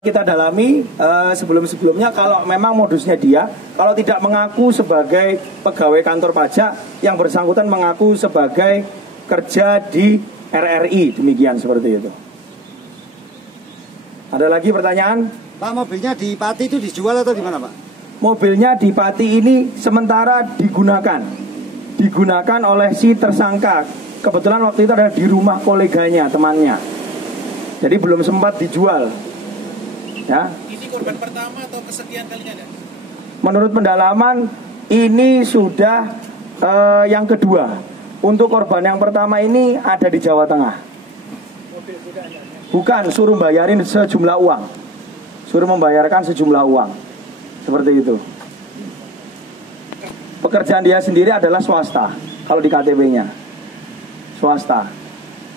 Kita dalami sebelum-sebelumnya, kalau memang modusnya dia, kalau tidak mengaku sebagai pegawai kantor pajak, yang bersangkutan mengaku sebagai kerja di RRI, demikian seperti itu. Ada lagi pertanyaan? Pak, mobilnya di Pati itu dijual atau di mana, Pak? Mobilnya di Pati ini sementara digunakan oleh si tersangka. Kebetulan waktu itu ada di rumah koleganya, temannya. Jadi belum sempat dijual. Ya. Ini korban pertama atau kesekian kalinya ada? Menurut pendalaman ini sudah yang kedua. Untuk korban yang pertama ini ada di Jawa Tengah. Bukan, suruh bayarin sejumlah uang. Suruh membayarkan sejumlah uang. Seperti itu. Pekerjaan dia sendiri adalah swasta. Kalau di KTP-nya swasta.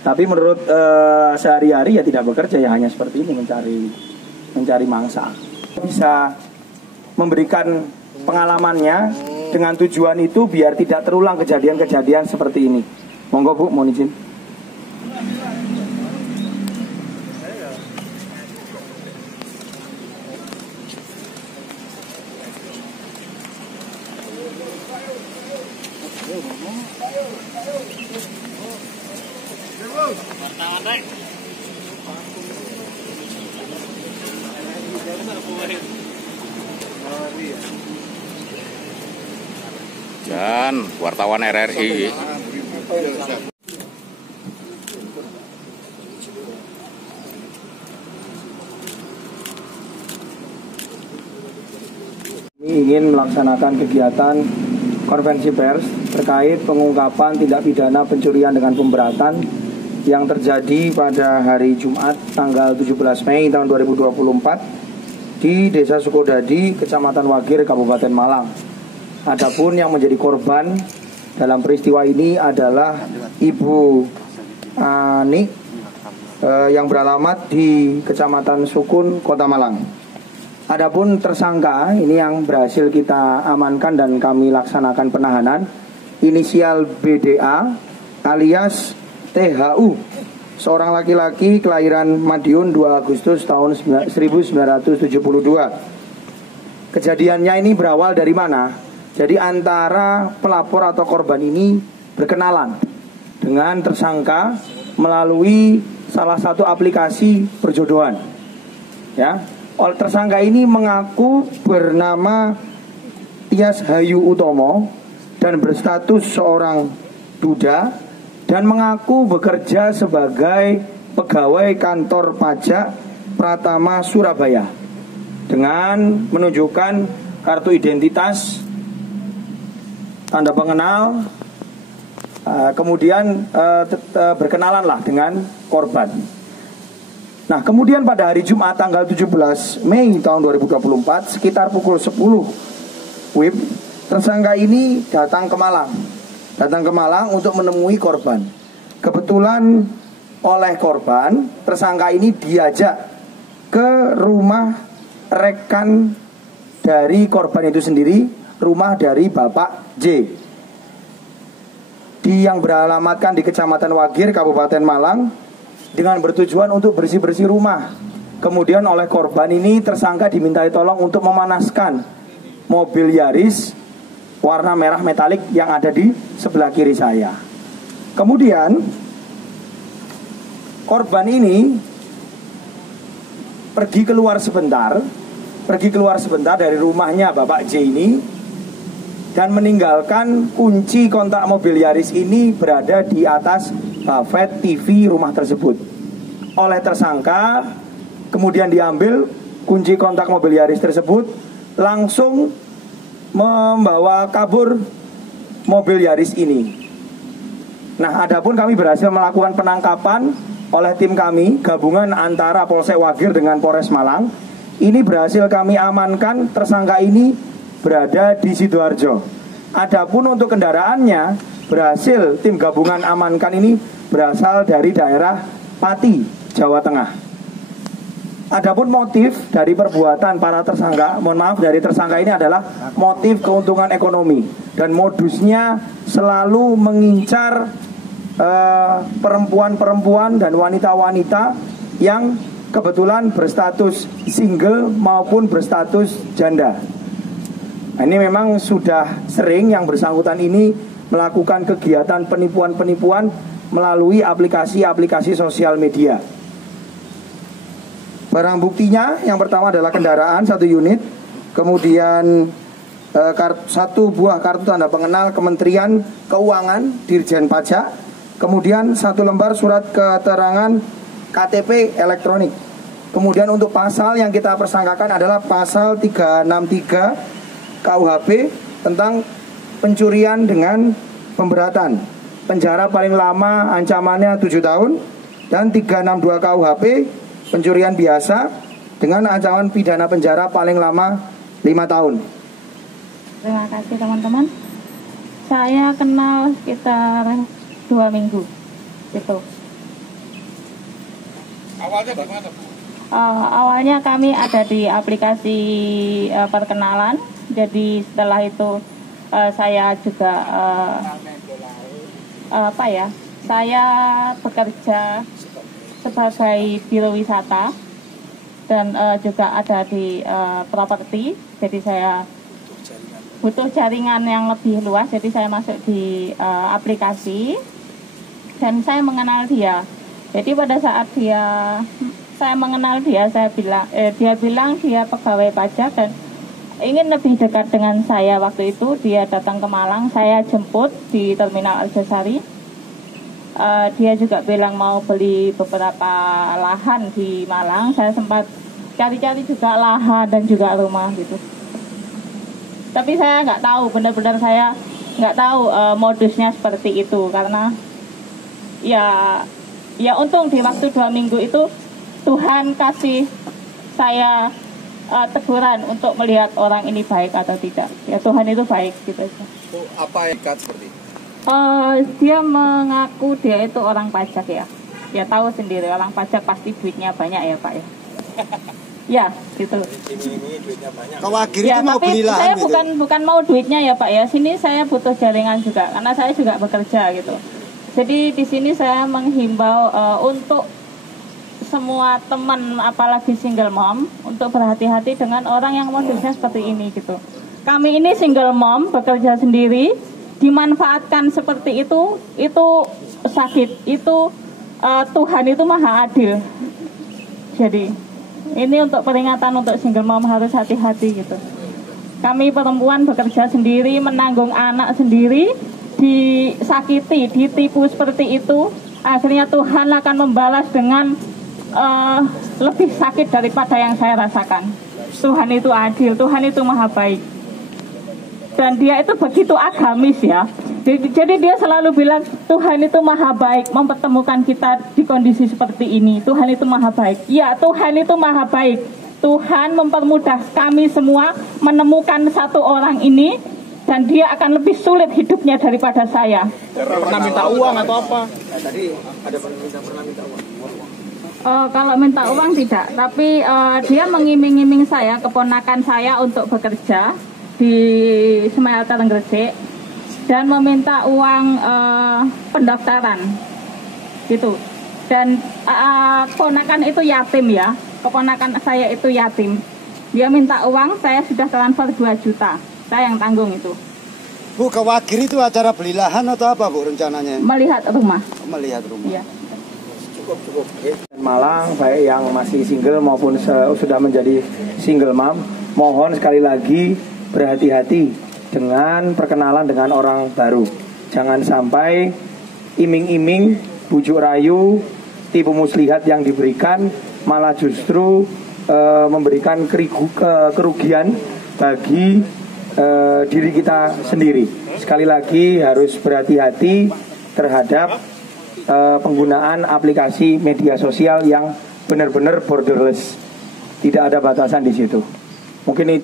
Tapi menurut sehari-hari ya tidak bekerja, ya hanya seperti ini, mencari mangsa. Bisa memberikan pengalamannya dengan tujuan itu biar tidak terulang kejadian-kejadian seperti ini. Monggo Bu, mohon izin. Dan wartawan RRI. Ingin melaksanakan kegiatan konferensi pers terkait pengungkapan tindak pidana pencurian dengan pemberatan yang terjadi pada hari Jumat tanggal 17 Mei tahun 2024 di Desa Sukodadi, Kecamatan Wagir, Kabupaten Malang. Adapun yang menjadi korban dalam peristiwa ini adalah Ibu Ani yang beralamat di Kecamatan Sukun, Kota Malang. Adapun tersangka ini yang berhasil kita amankan dan kami laksanakan penahanan, inisial BDA alias THU, seorang laki-laki kelahiran Madiun 2 Agustus tahun 1972. Kejadiannya ini berawal dari mana? Jadi antara pelapor atau korban ini berkenalan dengan tersangka melalui salah satu aplikasi perjodohan. Ya, oleh tersangka ini mengaku bernama Tias Hayu Utomo dan berstatus seorang duda dan mengaku bekerja sebagai pegawai kantor pajak Pratama Surabaya dengan menunjukkan kartu identitas, tanda pengenal, kemudian berkenalanlah dengan korban. Nah, kemudian pada hari Jumat tanggal 17 Mei tahun 2024 sekitar pukul 10 WIB, tersangka ini datang ke Malang untuk menemui korban. Kebetulan oleh korban, tersangka ini diajak ke rumah rekan dari korban itu sendiri, rumah dari Bapak J yang beralamatkan di Kecamatan Wagir, Kabupaten Malang, dengan bertujuan untuk bersih-bersih rumah. Kemudian oleh korban ini tersangka dimintai tolong untuk memanaskan mobil Yaris warna merah metalik yang ada di sebelah kiri saya. Kemudian korban ini pergi keluar sebentar dari rumahnya Bapak J ini dan meninggalkan kunci kontak mobil Yaris ini berada di atas buffet TV rumah tersebut. Oleh tersangka kemudian diambil kunci kontak mobil Yaris tersebut, langsung membawa kabur mobil Yaris ini. Nah, adapun kami berhasil melakukan penangkapan oleh tim kami gabungan antara Polsek Wagir dengan Polres Malang. Ini berhasil kami amankan, tersangka ini berada di Sidoarjo. Adapun untuk kendaraannya berhasil tim gabungan amankan ini berasal dari daerah Pati, Jawa Tengah. Adapun motif dari perbuatan para tersangka, dari tersangka ini adalah motif keuntungan ekonomi dan modusnya selalu mengincar perempuan-perempuan dan wanita-wanita yang kebetulan berstatus single maupun berstatus janda. Nah, ini memang sudah sering yang bersangkutan ini melakukan kegiatan penipuan-penipuan melalui aplikasi-aplikasi sosial media. Barang buktinya yang pertama adalah kendaraan 1 unit, kemudian 1 buah kartu tanda pengenal Kementerian Keuangan Dirjen Pajak, kemudian 1 lembar surat keterangan KTP elektronik. Kemudian untuk pasal yang kita persangkakan adalah pasal 363 KUHP tentang pencurian dengan pemberatan. Penjara paling lama ancamannya 7 tahun, dan 362 KUHP pencurian biasa dengan ancaman pidana penjara paling lama 5 tahun. Terima kasih teman-teman. Saya kenal sekitar 2 minggu gitu. Awalnya gimana? Awalnya kami ada di aplikasi perkenalan. Jadi setelah itu saya juga saya bekerja sebagai biro wisata dan juga ada di properti. Jadi saya butuh jaringan yang lebih luas. Jadi saya masuk di aplikasi dan saya mengenal dia. Jadi pada saat saya mengenal dia, dia bilang dia pegawai pajak dan ingin lebih dekat dengan saya. Waktu itu dia datang ke Malang, saya jemput di Terminal Arjosari. Dia juga bilang mau beli beberapa lahan di Malang. Saya sempat cari-cari juga lahan dan juga rumah gitu. Tapi saya nggak tahu, benar-benar saya nggak tahu modusnya seperti itu. Karena ya untung di waktu 2 minggu itu Tuhan kasih saya teguran untuk melihat orang ini baik atau tidak. Ya Tuhan itu baik gitu. Apa yang seperti itu? Dia mengaku dia itu orang pajak ya. Ya tahu sendiri orang pajak pasti duitnya banyak ya Pak ya. Ya gitu. Kewagiri Ya itu mau tapi beli lahan saya gitu. bukan mau duitnya ya Pak ya. Sini saya butuh jaringan juga karena saya juga bekerja gitu. Jadi di sini saya menghimbau untuk semua teman apalagi single mom untuk berhati-hati dengan orang yang modusnya seperti ini gitu. Kami ini single mom bekerja sendiri. Dimanfaatkan seperti itu sakit. Tuhan itu maha adil. Jadi ini untuk peringatan untuk single mom harus hati-hati gitu. Kami perempuan bekerja sendiri, menanggung anak sendiri, disakiti, ditipu seperti itu. Akhirnya Tuhan akan membalas dengan lebih sakit daripada yang saya rasakan. Tuhan itu adil, Tuhan itu maha baik. Dan dia itu begitu agamis ya. Jadi dia selalu bilang Tuhan itu maha baik mempertemukan kita di kondisi seperti ini. Tuhan itu maha baik. Ya Tuhan itu maha baik. Tuhan mempermudah kami semua menemukan satu orang ini. Dan dia akan lebih sulit hidupnya daripada saya. Pernah minta uang atau apa? Tadi ada pernah minta uang. Kalau minta uang tidak. Tapi dia mengiming-iming saya, keponakan saya untuk bekerja di smelter Gresik dan meminta uang pendaftaran gitu. Dan keponakan itu yatim ya, keponakan saya itu yatim. Dia minta uang, saya sudah transfer 2 juta, saya yang tanggung itu. Bu, Kewagiri itu acara beli lahan atau apa Bu rencananya? Melihat rumah. Melihat rumah. Iya. Cukup. Malang, baik yang masih single maupun sudah menjadi single mom, mohon sekali lagi berhati-hati dengan perkenalan dengan orang baru. Jangan sampai iming-iming, bujuk rayu, tipu muslihat yang diberikan malah justru memberikan kerugian bagi diri kita sendiri. Sekali lagi harus berhati-hati terhadap penggunaan aplikasi media sosial yang benar-benar borderless. Tidak ada batasan di situ. Mungkin itu.